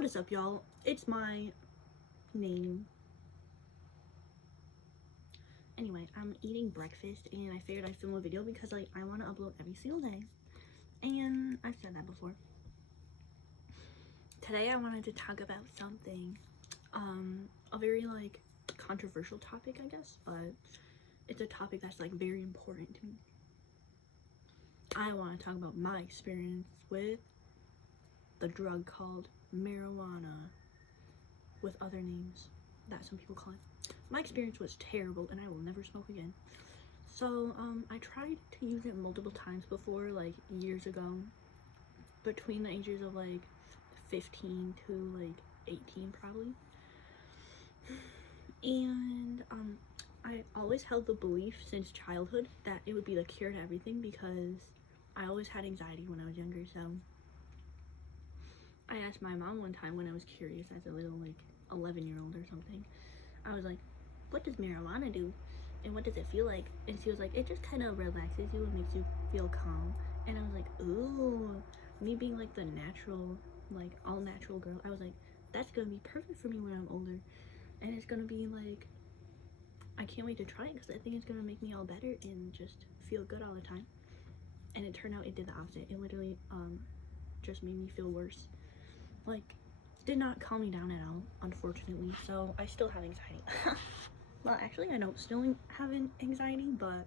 What is up, y'all? It's my name. Anyway, I'm eating breakfast and I figured I'd film a video because like I want to upload every single day. And I've said that before. Today I wanted to talk about something, a very like controversial topic, I guess, but it's a topic that's like very important to me. I want to talk about my experience with the drug called marijuana, with other names that some people call it. My experience was terrible and I will never smoke again. So I tried to use it multiple times before, like years ago, between the ages of like 15 to like 18 probably. And I always held the belief since childhood that it would be the cure to everything because I always had anxiety when I was younger. So I asked my mom one time when I was curious as a little like 11-year-old or something. I was like, what does marijuana do and what does it feel like? And she was like, it just kind of relaxes you and makes you feel calm. And I was like, ooh, me being like the natural, like all natural girl, I was like, that's gonna be perfect for me when I'm older, and it's gonna be like, I can't wait to try it because I think it's gonna make me all better and just feel good all the time. And it turned out it did the opposite. It literally just made me feel worse. Like, did not calm me down at all, unfortunately. So I still have anxiety. Well, actually I don't still have anxiety, but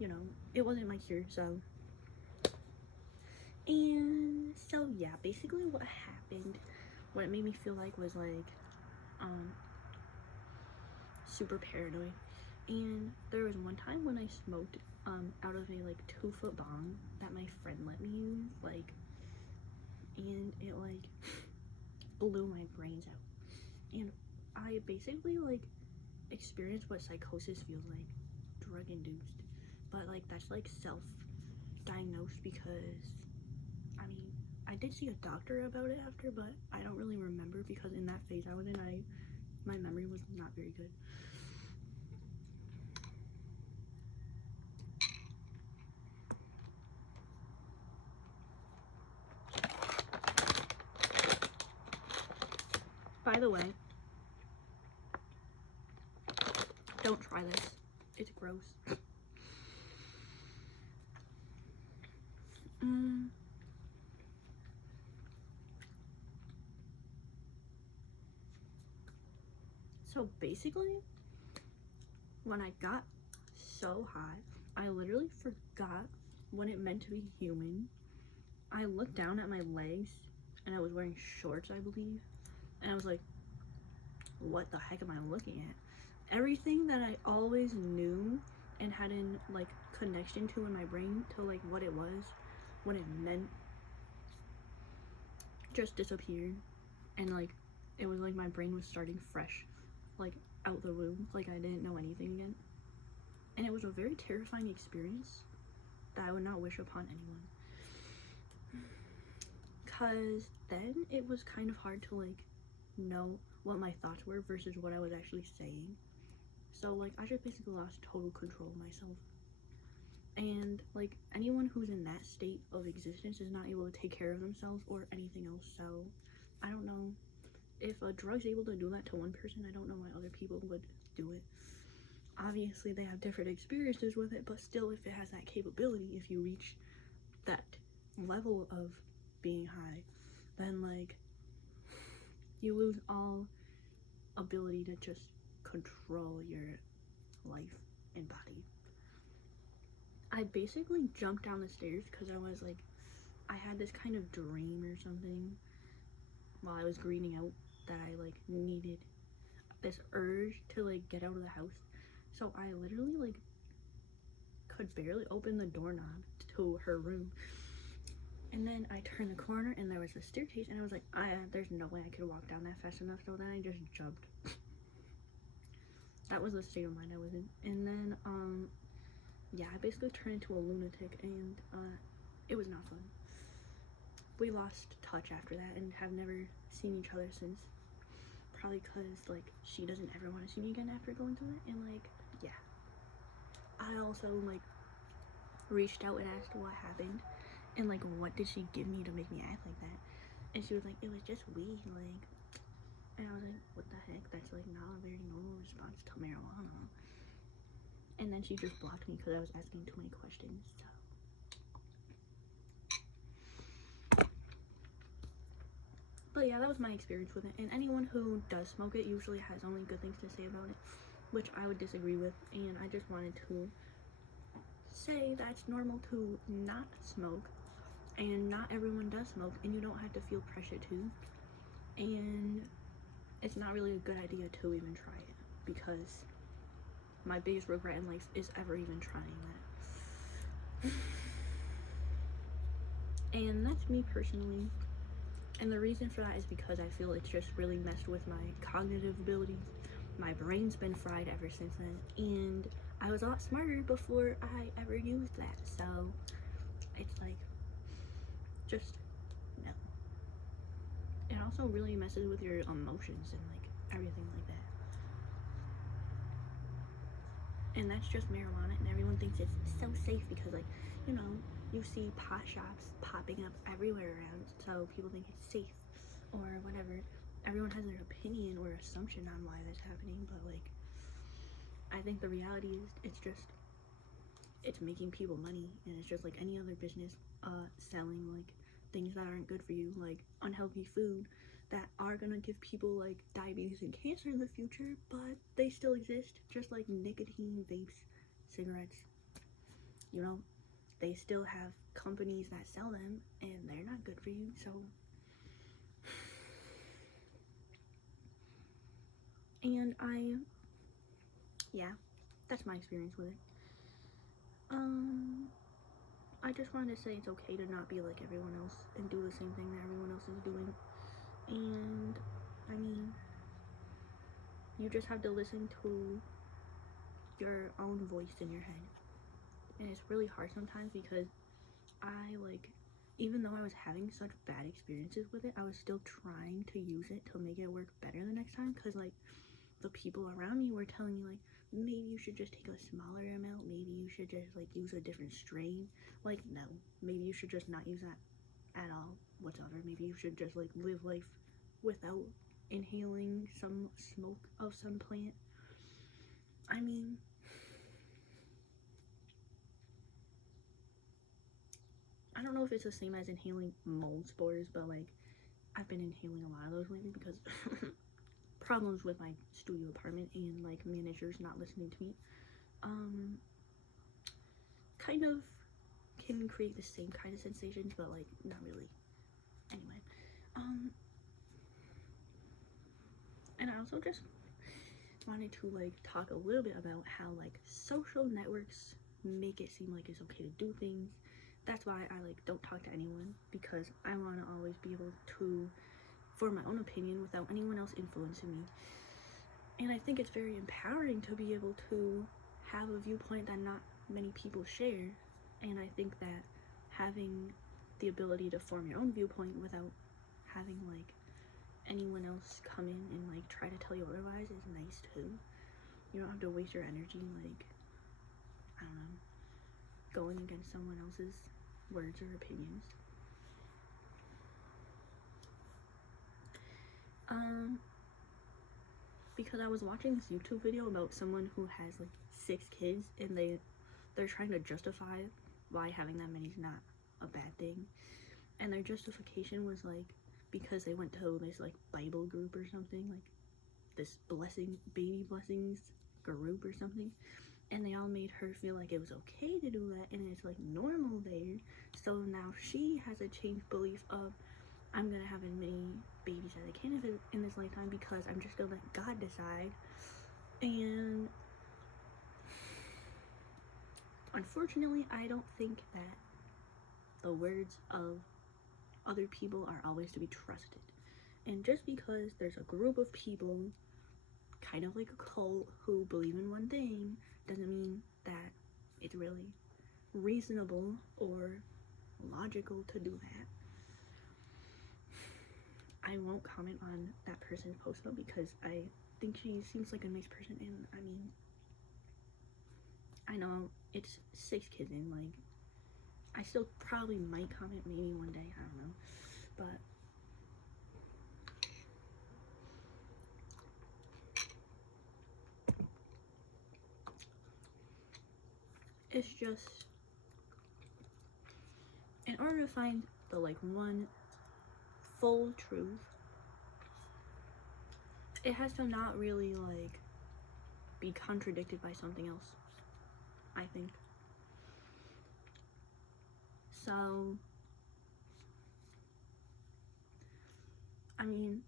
you know, it wasn't my cure. So, and so yeah, basically what happened, what it made me feel like was like super paranoid. And there was one time when I smoked out of a like 2-foot bong that my friend let me use, like, and it like blew my brains out. And I basically like experienced what psychosis feels like, drug induced, but like that's like self-diagnosed because I mean I did see a doctor about it after, but I don't really remember because in that phase I was in, my memory was not very good. By the way, don't try this. It's gross. So basically, when I got so high, I literally forgot what it meant to be human. I looked down at my legs and I was wearing shorts, I believe, and I was like, what the heck am I looking at? Everything that I always knew and had in like connection to in my brain to like what it was, what it meant, just disappeared. And like it was like my brain was starting fresh, like out the womb, like I didn't know anything again. And it was a very terrifying experience that I would not wish upon anyone, because then it was kind of hard to like know what my thoughts were versus what I was actually saying. So like I just basically lost total control of myself. And like anyone who's in that state of existence is not able to take care of themselves or anything else. So I don't know, if a drug's able to do that to one person, I don't know why other people would do it. Obviously they have different experiences with it, but still, if it has that capability, if you reach that level of being high, then like you lose all ability to just control your life and body. I basically jumped down the stairs because I was like, I had this kind of dream or something while I was greening out that I like needed this urge to like get out of the house. So I literally like could barely open the doorknob to her room. And then I turned the corner and there was a staircase, and I was like, there's no way I could walk down that fast enough. So then I just jumped. That was the state of mind I was in. And then yeah, I basically turned into a lunatic, and it was not fun. We lost touch after that and have never seen each other since. Probably because like she doesn't ever want to see me again after going through it. And like, yeah, I also like reached out and asked what happened and like what did she give me to make me act like that. And she was like, it was just weed, like, and I was like, what the heck, that's like not a very normal response to marijuana. And then she just blocked me because I was asking too many questions. So, but yeah, that was my experience with it. And anyone who does smoke it usually has only good things to say about it, which I would disagree with. And I just wanted to say that it's normal to not smoke, and not everyone does smoke, and you don't have to feel pressure to. And it's not really a good idea to even try it, because my biggest regret in life is ever even trying that. And that's me personally. And the reason for that is because I feel it's just really messed with my cognitive abilities. My brain's been fried ever since then, and I was a lot smarter before I ever used that. So it's like, just no. It also really messes with your emotions and like everything like that. And that's just marijuana, and everyone thinks it's so safe because, like, you know, you see pot shops popping up everywhere around, so people think it's safe or whatever. Everyone has their opinion or assumption on why that's happening, but like, I think the reality is it's making people money, and it's just like any other business, selling like things that aren't good for you, like unhealthy food that are gonna give people like diabetes and cancer in the future, but they still exist, just like nicotine, vapes, cigarettes. You know, they still have companies that sell them, and they're not good for you. So, and yeah, that's my experience with it. I just wanted to say it's okay to not be like everyone else and do the same thing that everyone else is doing. And I mean, you just have to listen to your own voice in your head. And it's really hard sometimes because I like, even though I was having such bad experiences with it, I was still trying to use it to make it work better the next time, because like the people around me were telling me like, maybe you should just take a smaller amount, maybe you should just like use a different strain. Like, no, maybe you should just not use that at all whatsoever. Maybe you should just like live life without inhaling some smoke of some plant. I mean, I don't know if it's the same as inhaling mold spores, but like, I've been inhaling a lot of those lately because problems with my studio apartment and like managers not listening to me. Kind of can create the same kind of sensations, but like not really. Anyway, and I also just wanted to like talk a little bit about how like social networks make it seem like it's okay to do things. That's why I like don't talk to anyone, because I want to always be able to form my own opinion without anyone else influencing me. And I think it's very empowering to be able to have a viewpoint that not many people share. And I think that having the ability to form your own viewpoint without having like anyone else come in and like try to tell you otherwise is nice too. You don't have to waste your energy like, I don't know, going against someone else's words or opinions. Because I was watching this YouTube video about someone who has like 6 kids, and they're trying to justify why having that many is not a bad thing. And their justification was like, because they went to this like Bible group or something, like this baby blessings group or something, and they all made her feel like it was okay to do that, and it's like normal there. So now she has a changed belief of, I'm gonna have as many babies as I can in this lifetime because I'm just gonna let God decide. And unfortunately, I don't think that the words of other people are always to be trusted. And just because there's a group of people, kind of like a cult, who believe in one thing, doesn't mean that it's really reasonable or logical to do that. I won't comment on that person's post though, because I think she seems like a nice person, and I mean, I know it's 6 kids in, like, I still probably might comment maybe one day, I don't know, but it's just, in order to find the like one full truth, it has to not really like be contradicted by something else, I think. So, I mean,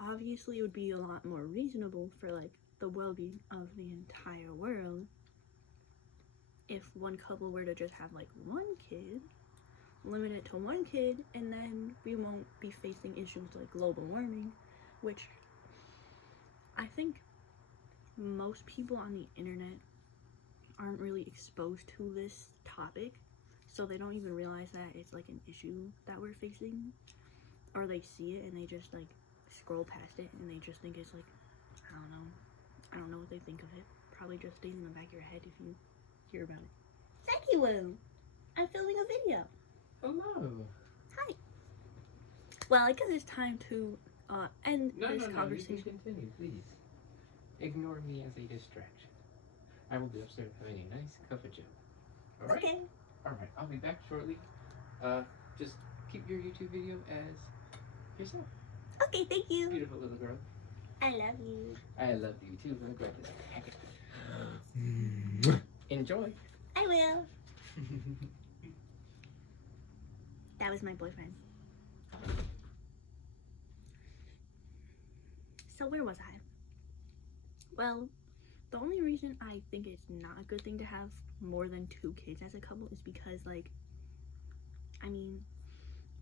obviously it would be a lot more reasonable for like the well-being of the entire world if one couple were to just have like one kid, limit it to one kid, and then we won't be facing issues like global warming, which I think most people on the internet aren't really exposed to this topic, so they don't even realize that it's like an issue that we're facing, or they see it and they just like scroll past it and they just think it's like, I don't know what they think of it. Probably just stays in the back of your head if you hear about it. Thank you, Will. I'm filming a video. Hello. Hi. Well, I guess it's time to end this conversation. You can continue, please. Ignore me as a distraction. I will be upstairs having a nice cup of joe. All right? Okay. Alright, I'll be back shortly. Just keep your YouTube video as yourself. Okay, thank you. Beautiful little girl. I love you. I love you too. Let me grab this packet. Enjoy. I will. That was my boyfriend. So where was I? Well, the only reason I think it's not a good thing to have more than 2 kids as a couple is because, like, I mean,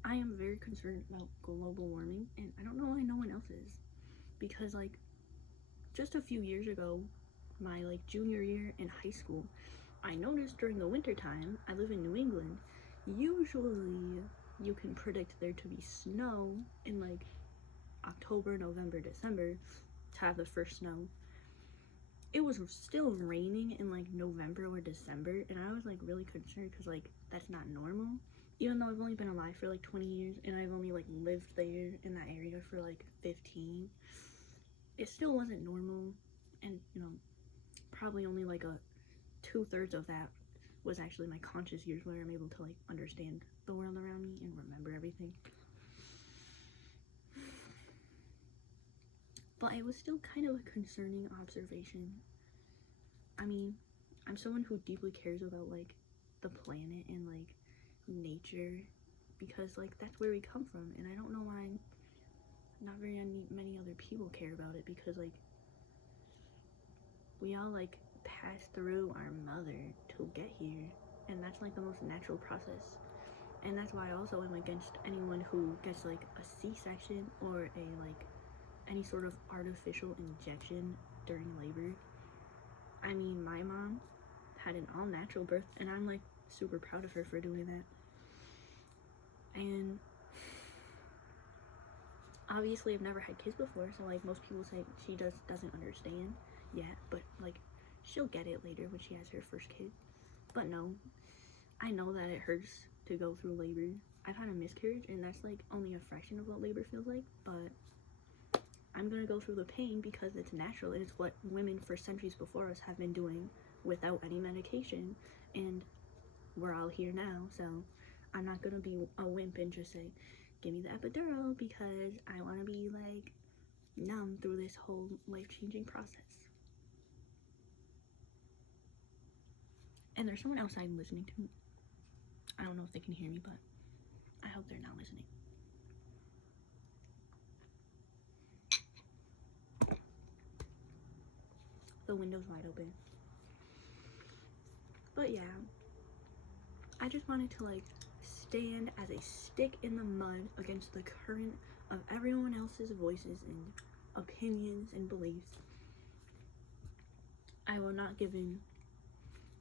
I am very concerned about global warming, and I don't know why no one else is. Because, like, just a few years ago, my, like, junior year in high school, I noticed during the winter time, I live in New England, usually you can predict there to be snow in, like, October, November, December to have the first snow. It was still raining in like November or December, and I was like really concerned because like that's not normal. Even though I've only been alive for like 20 years and I've only like lived there in that area for like 15, it still wasn't normal. And you know, probably only like a 2/3 of that was actually my conscious years where I'm able to like understand the world around me and remember everything. But it was still kind of a concerning observation. I mean, I'm someone who deeply cares about like the planet and like nature because like that's where we come from, and I don't know why not very many other people care about it, because like we all like pass through our mother to get here, and that's like the most natural process. And that's why I also am against anyone who gets like a C-section or a like any sort of artificial injection during labor. I mean, my mom had an all-natural birth, and I'm like super proud of her for doing that. And obviously I've never had kids before, so like most people say she doesn't understand yet, but like she'll get it later when she has her first kid. But no, I know that it hurts to go through labor. I've had a miscarriage, and that's like only a fraction of what labor feels like, but I'm gonna go through the pain because it's natural, and it's what women for centuries before us have been doing without any medication, and we're all here now. So I'm not gonna be a wimp and just say, give me the epidural because I want to be like numb through this whole life-changing process. And there's someone outside listening to me. I don't know if they can hear me, but I hope they're not listening. The window's wide open. But yeah, I just wanted to like stand as a stick in the mud against the current of everyone else's voices and opinions and beliefs. I will not give in,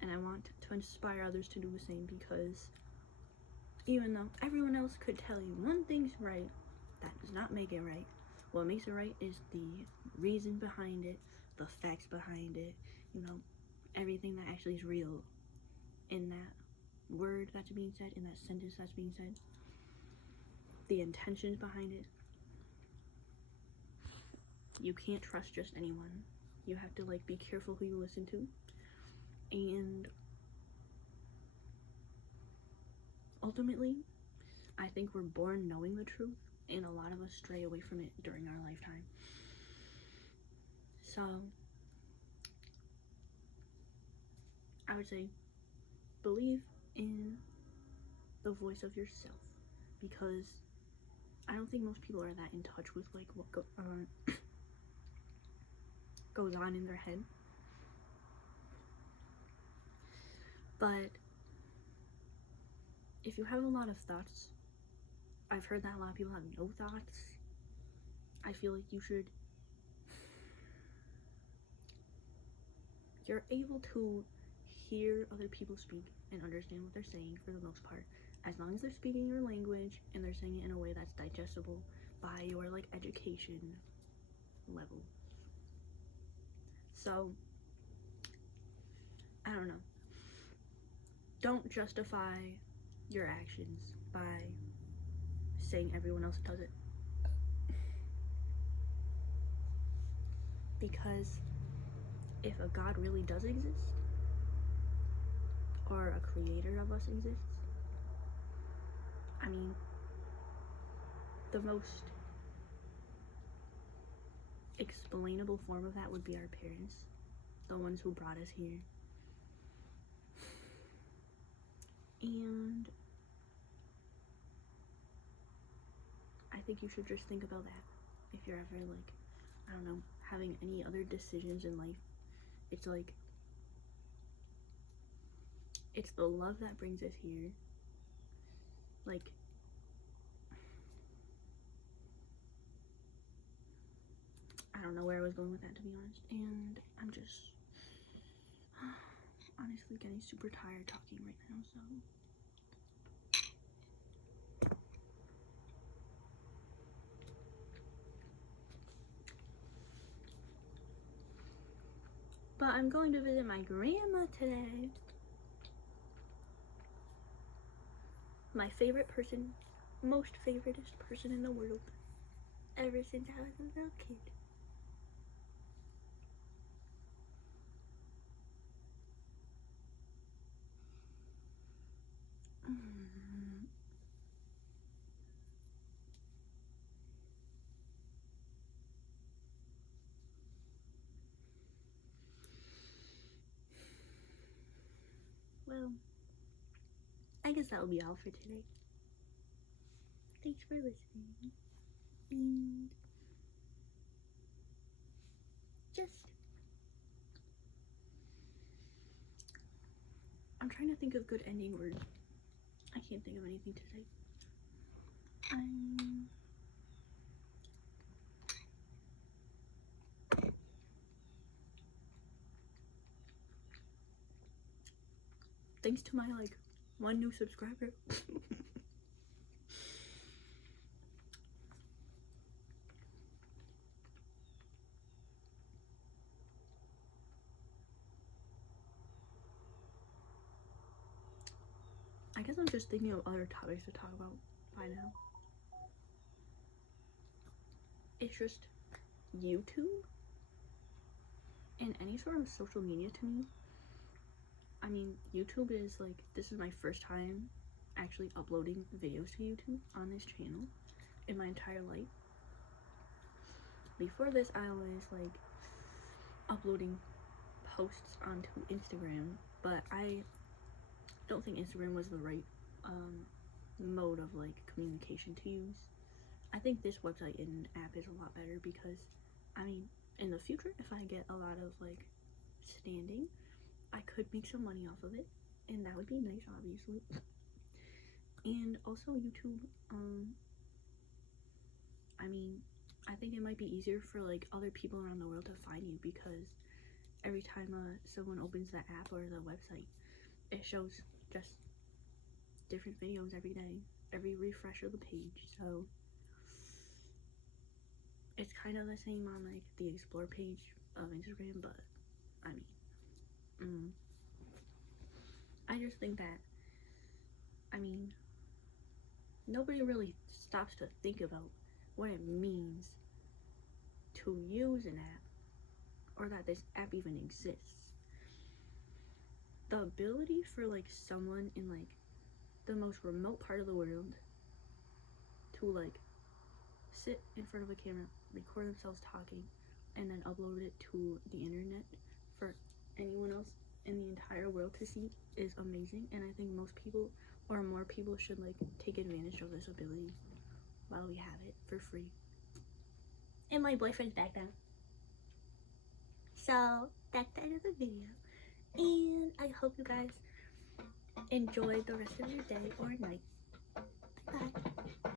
and I want to inspire others to do the same, because even though everyone else could tell you one thing's right, that does not make it right. What makes it right is the reason behind it, the facts behind it, you know, everything that actually is real in that word that's being said, in that sentence that's being said, the intentions behind it. You can't trust just anyone. You have to like be careful who you listen to. And ultimately, I think we're born knowing the truth, and a lot of us stray away from it during our lifetime. So, I would say, believe in the voice of yourself, because I don't think most people are that in touch with like what goes on in their head. But if you have a lot of thoughts, I've heard that a lot of people have no thoughts. I feel like you're able to hear other people speak and understand what they're saying for the most part, as long as they're speaking your language and they're saying it in a way that's digestible by your like education level. So, I don't know. Don't justify your actions by saying everyone else does it. Because if a God really does exist, or a creator of us exists, I mean, the most explainable form of that would be our parents, the ones who brought us here. And I think you should just think about that if you're ever like, I don't know, having any other decisions in life. It's like, it's the love that brings us here. Like, I don't know where I was going with that, to be honest. And I'm just honestly getting super tired talking right now, so. But I'm going to visit my grandma today. My favorite person, most favoriteest person in the world, ever since I was a little kid. Well, I guess that'll be all for today. Thanks for listening. And just, I'm trying to think of good ending words. I can't think of anything to say. Thanks to my like 1 new subscriber. I guess I'm just thinking of other topics to talk about by now. It's just YouTube and any sort of social media to me. I mean, YouTube is like, this is my first time actually uploading videos to YouTube on this channel in my entire life. Before this, I was like uploading posts onto Instagram, but I don't think Instagram was the right mode of like communication to use. I think this website and app is a lot better because, I mean, in the future, if I get a lot of like standing, I could make some money off of it, and that would be nice, obviously. And also YouTube, I mean, I think it might be easier for like other people around the world to find you, because every time someone opens the app or the website, it shows just different videos every day, every refresh of the page. So it's kind of the same on like the explore page of Instagram, but I mean, I just think that, I mean, nobody really stops to think about what it means to use an app, or that this app even exists. The ability for like someone in like the most remote part of the world to like sit in front of a camera, record themselves talking, and then upload it to the internet for anyone else in the entire world to see is amazing. And I think most people or more people should like take advantage of this ability while we have it for free. And my boyfriend's back now. So that's the end of the video. And I hope you guys enjoy the rest of your day or night. Bye.